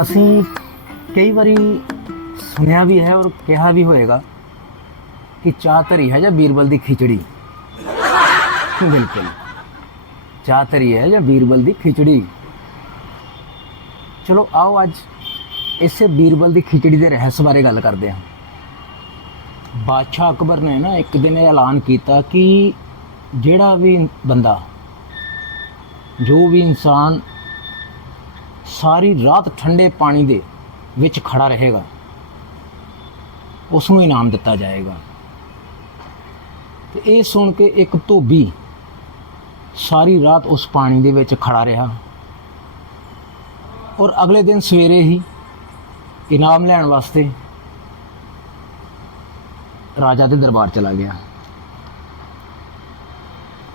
ਅਸੀਂ ਕਈ ਵਾਰੀ ਸੁਣਿਆ ਵੀ ਹੈ ਔਰ ਕਿਹਾ ਵੀ ਹੋਏਗਾ ਕਿ ਚਾਹ ਧਰੀ ਹੈ ਜਾਂ ਬੀਰਬਲ ਦੀ ਖਿਚੜੀ? ਬਿਲਕੁਲ। ਚਾਹ ਧਰੀ ਹੈ ਜਾਂ ਬੀਰਬਲ ਦੀ ਖਿਚੜੀ? ਚਲੋ ਆਓ ਅੱਜ ਇਸੇ ਬੀਰਬਲ ਦੀ ਖਿਚੜੀ ਦੇ ਰਹੱਸ ਬਾਰੇ ਗੱਲ ਕਰਦੇ ਹਾਂ। ਬਾਦਸ਼ਾਹ ਅਕਬਰ ਨੇ ਨਾ ਇੱਕ ਦਿਨ ਇਹ ਐਲਾਨ ਕੀਤਾ ਕਿ ਜਿਹੜਾ ਵੀ ਬੰਦਾ, ਜੋ ਵੀ ਇਨਸਾਨ ਸਾਰੀ ਰਾਤ ਠੰਡੇ ਪਾਣੀ ਦੇ ਵਿੱਚ ਖੜਾ ਰਹੇਗਾ। ਉਸ ਨੂੰ ਇਨਾਮ ਦਿੱਤਾ ਜਾਏਗਾ। ਤੇ ਇਹ ਸੁਣ ਕੇ ਇੱਕ ਧੋਬੀ ਸਾਰੀ ਰਾਤ ਉਸ ਪਾਣੀ ਦੇ ਵਿੱਚ ਖੜਾ ਰਿਹਾ। ਔਰ ਅਗਲੇ ਦਿਨ ਸਵੇਰੇ ਹੀ ਇਨਾਮ ਲੈਣ ਵਾਸਤੇ ਰਾਜਾ ਦੇ ਦਰਬਾਰ ਚਲਾ ਗਿਆ।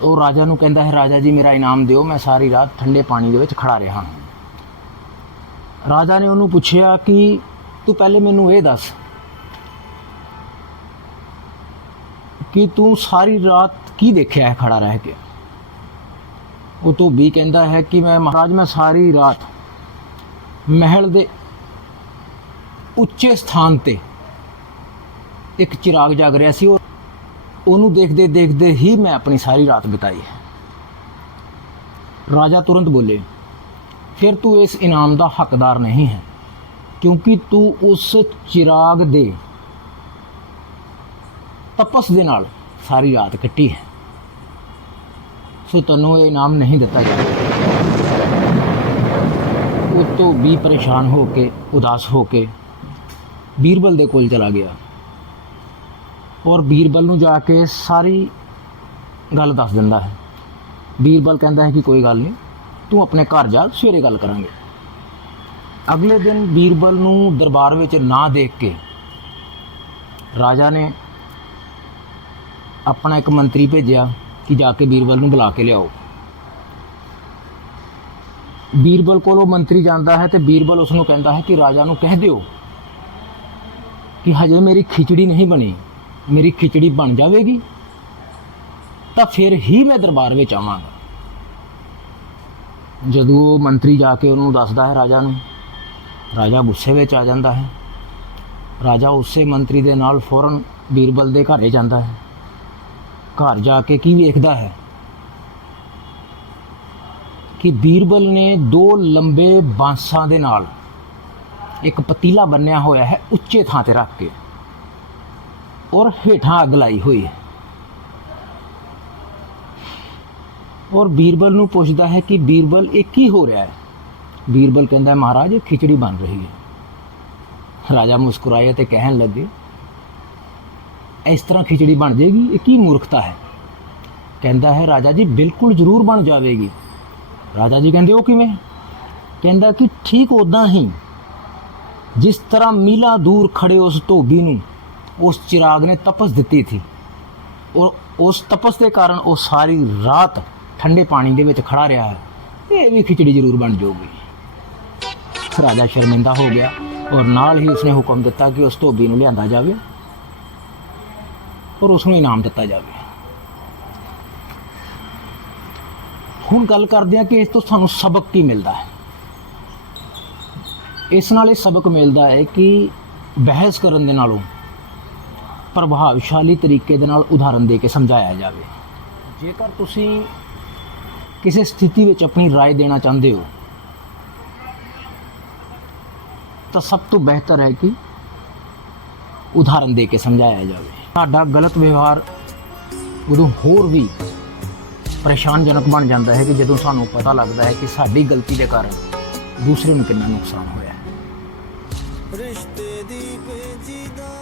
ਉਹ ਰਾਜਾ ਨੂੰ ਕਹਿੰਦਾ ਹੈ, ਰਾਜਾ ਜੀ, ਮੇਰਾ ਇਨਾਮ ਦਿਓ, ਮੈਂ ਸਾਰੀ ਰਾਤ ਠੰਡੇ ਪਾਣੀ ਦੇ ਵਿੱਚ ਖੜਾ ਰਿਹਾ ਹਾਂ। ਰਾਜਾ ਨੇ ਉਹਨੂੰ ਪੁੱਛਿਆ ਕਿ ਤੂੰ ਪਹਿਲੇ ਮੈਨੂੰ ਇਹ ਦੱਸ ਕਿ ਤੂੰ ਸਾਰੀ ਰਾਤ ਕੀ ਦੇਖਿਆ ਹੈ ਖੜਾ ਰਹਿ ਕੇ? ਉਹ ਧੋਬੀ ਕਹਿੰਦਾ ਹੈ ਕਿ ਮੈਂ ਮਹਾਰਾਜ, ਮੈਂ ਸਾਰੀ ਰਾਤ ਮਹਿਲ ਦੇ ਉੱਚੇ ਸਥਾਨ ਤੇ ਇੱਕ ਚਿਰਾਗ ਜਗ ਰਿਹਾ ਸੀ। ਉਹ ਉਹਨੂੰ ਦੇਖਦੇ ਦੇਖਦੇ ਹੀ ਮੈਂ ਆਪਣੀ ਸਾਰੀ ਰਾਤ ਬਿਤਾਈ ਹੈ। ਰਾਜਾ ਤੁਰੰਤ ਬੋਲੇ ਫਿਰ ਤੂੰ ਇਸ ਇਨਾਮ ਦਾ ਹੱਕਦਾਰ ਨਹੀਂ ਹੈ, ਕਿਉਂਕਿ ਤੂੰ ਉਸ ਚਿਰਾਗ ਦੇ ਤਪਸ ਦੇ ਨਾਲ ਸਾਰੀ ਰਾਤ ਕੱਟੀ ਹੈ। ਸੋ ਤੈਨੂੰ ਇਹ ਇਨਾਮ ਨਹੀਂ ਦਿੱਤਾ ਜਾਏਗਾ ਉਹ ਤੋਂ ਵੀ ਪਰੇਸ਼ਾਨ ਹੋ ਕੇ, ਉਦਾਸ ਹੋ ਕੇ ਬੀਰਬਲ ਦੇ ਕੋਲ ਚਲਾ ਗਿਆ ਔਰ ਬੀਰਬਲ ਨੂੰ ਜਾ ਕੇ ਸਾਰੀ ਗੱਲ ਦੱਸ ਦਿੰਦਾ ਹੈ। ਬੀਰਬਲ ਕਹਿੰਦਾ ਹੈ ਕਿ ਕੋਈ ਗੱਲ ਨਹੀਂ ਤੂੰ ਆਪਣੇ ਘਰ ਜਾ, ਸਵੇਰੇ ਗੱਲ ਕਰਾਂਗੇ। ਅਗਲੇ ਦਿਨ ਬੀਰਬਲ ਨੂੰ ਦਰਬਾਰ ਵਿੱਚ ਨਾ ਦੇਖ ਕੇ ਰਾਜਾ ਨੇ ਆਪਣਾ ਇੱਕ ਮੰਤਰੀ ਭੇਜਿਆ ਕਿ ਜਾ ਕੇ ਬੀਰਬਲ ਨੂੰ ਬੁਲਾ ਕੇ ਲਿਆਓ। ਬੀਰਬਲ ਕੋਲ ਉਹ ਮੰਤਰੀ ਜਾਂਦਾ ਹੈ ਤੇ ਬੀਰਬਲ ਉਸ ਨੂੰ ਕਹਿੰਦਾ ਹੈ ਕਿ ਰਾਜਾ ਨੂੰ ਕਹਿ ਦਿਓ ਕਿ ਹਜੇ ਮੇਰੀ ਖਿਚੜੀ ਨਹੀਂ ਬਣੀ, ਮੇਰੀ ਖਿਚੜੀ ਬਣ ਜਾਵੇਗੀ, ਤਾਂ ਫਿਰ ਹੀ ਮੈਂ ਦਰਬਾਰ ਵਿੱਚ ਆਵਾਂਗਾ। ਜਦੋਂ ਉਹ ਮੰਤਰੀ ਜਾ ਕੇ ਉਹਨੂੰ ਦੱਸਦਾ ਹੈ ਰਾਜਾ ਨੂੰ, ਰਾਜਾ ਗੁੱਸੇ ਵਿੱਚ ਆ ਜਾਂਦਾ ਹੈ। ਰਾਜਾ ਉਸੇ ਮੰਤਰੀ ਦੇ ਨਾਲ ਫੌਰਨ ਬੀਰਬਲ ਦੇ ਘਰੇ ਜਾਂਦਾ ਹੈ। ਘਰ ਜਾ ਕੇ ਕੀ ਵੇਖਦਾ ਹੈ? ਕਿ ਬੀਰਬਲ ਨੇ ਦੋ ਲੰਬੇ ਬਾਂਸਾਂ ਦੇ ਨਾਲ ਇੱਕ ਪਤੀਲਾ ਬੰਨਿਆ ਹੋਇਆ ਹੈ ਉੱਚੇ ਥਾਂ ਤੇ ਰੱਖ ਕੇ ਔਰ ਹੇਠਾਂ ਅੱਗ ਲਾਈ ਹੋਈ ਹੈ। ਔਰ ਬੀਰਬਲ ਨੂੰ ਪੁੱਛਦਾ ਹੈ ਕਿ ਬੀਰਬਲ, ਇਹ ਕੀ ਹੋ ਰਿਹਾ ਹੈ? ਬੀਰਬਲ ਕਹਿੰਦਾ ਹੈ ਮਹਾਰਾਜ, ਇਹ ਖਿਚੜੀ ਬਣ ਰਹੀ ਹੈ। ਰਾਜਾ ਮੁਸਕਰਾਇਆ ਤੇ ਕਹਿਣ ਲੱਗੇ, ਇਸ ਤਰ੍ਹਾਂ ਖਿਚੜੀ ਬਣ ਜਾਏਗੀ? ਇਹ ਕੀ ਮੂਰਖਤਾ ਹੈ? ਕਹਿੰਦਾ ਹੈ, ਰਾਜਾ ਜੀ, ਬਿਲਕੁਲ ਜ਼ਰੂਰ ਬਣ ਜਾਵੇਗੀ। ਰਾਜਾ ਜੀ ਕਹਿੰਦੇ, ਉਹ ਕਿਵੇਂ? ਕਹਿੰਦਾ ਕਿ ਠੀਕ ਉਦਾਂ ਹੀ, ਜਿਸ ਤਰ੍ਹਾਂ ਮੀਲਾਂ ਦੂਰ ਖੜੇ ਉਸ ਧੋਬੀ ਨੂੰ ਉਸ ਚਿਰਾਗ ਨੇ ਤਪਸ ਦਿੱਤੀ ਸੀ ਔਰ ਉਸ ਤਪਸ ਦੇ ਕਾਰਨ ਉਹ ਸਾਰੀ ਰਾਤ ਠੰਡੇ ਪਾਣੀ ਦੇ ਵਿੱਚ ਖੜਾ ਰਿਹਾ ਹੈ, ਇਹ ਵੀ ਖਿਚੜੀ ਜ਼ਰੂਰ ਬਣ ਜਾਊਗੀ। ਰਾਜਾ ਸ਼ਰਮਿੰਦਾ ਹੋ ਗਿਆ ਔਰ ਨਾਲ ਹੀ ਉਸਨੇ ਹੁਕਮ ਦਿੱਤਾ ਕਿ ਉਸ ਧੋਬੀ ਨੂੰ ਲਿਆਂਦਾ ਜਾਵੇ ਔਰ ਉਸ ਨੂੰ ਇਨਾਮ ਦਿੱਤਾ ਜਾਵੇ। ਹੁਣ ਗੱਲ ਕਰਦੇ ਹਾਂ ਕਿ ਇਸ ਤੋਂ ਸਾਨੂੰ ਸਬਕ ਕੀ ਮਿਲਦਾ ਹੈ। ਇਸ ਨਾਲ ਇਹ ਸਬਕ ਮਿਲਦਾ ਹੈ ਕਿ ਬਹਿਸ ਕਰਨ ਦੇ ਨਾਲੋਂ ਪ੍ਰਭਾਵਸ਼ਾਲੀ ਤਰੀਕੇ ਦੇ ਨਾਲ ਉਦਾਹਰਨ ਦੇ ਕੇ ਸਮਝਾਇਆ ਜਾਵੇ। ਜੇਕਰ ਤੁਸੀਂ ਕਿਸੇ ਸਥਿਤੀ ਵਿੱਚ ਆਪਣੀ رائے ਦੇਣਾ ਚਾਹੁੰਦੇ ਹੋ ਤਾਂ ਸਭ ਤੋਂ ਬਿਹਤਰ ਹੈ ਕਿ ਉਦਾਹਰਨ ਦੇ ਕੇ ਸਮਝਾਇਆ ਜਾਵੇ ਸਾਡਾ ਗਲਤ ਵਿਵਹਾਰ ਉਦੋਂ ਹੋਰ ਵੀ ਪਰੇਸ਼ਾਨਜਨਕ ਬਣ ਜਾਂਦਾ ਹੈ ਕਿ ਜਦੋਂ ਸਾਨੂੰ ਪਤਾ ਲੱਗਦਾ ਹੈ ਕਿ ਸਾਡੀ ਗਲਤੀ ਦੇ ਕਾਰਨ ਦੂਸਰੇ ਨੂੰ ਕਿੰਨਾ ਨੁਕਸਾਨ ਹੋਇਆ ਹੈ ਰਿਸ਼ਤੇ ਦੀ ਪੇਚੀਦਾ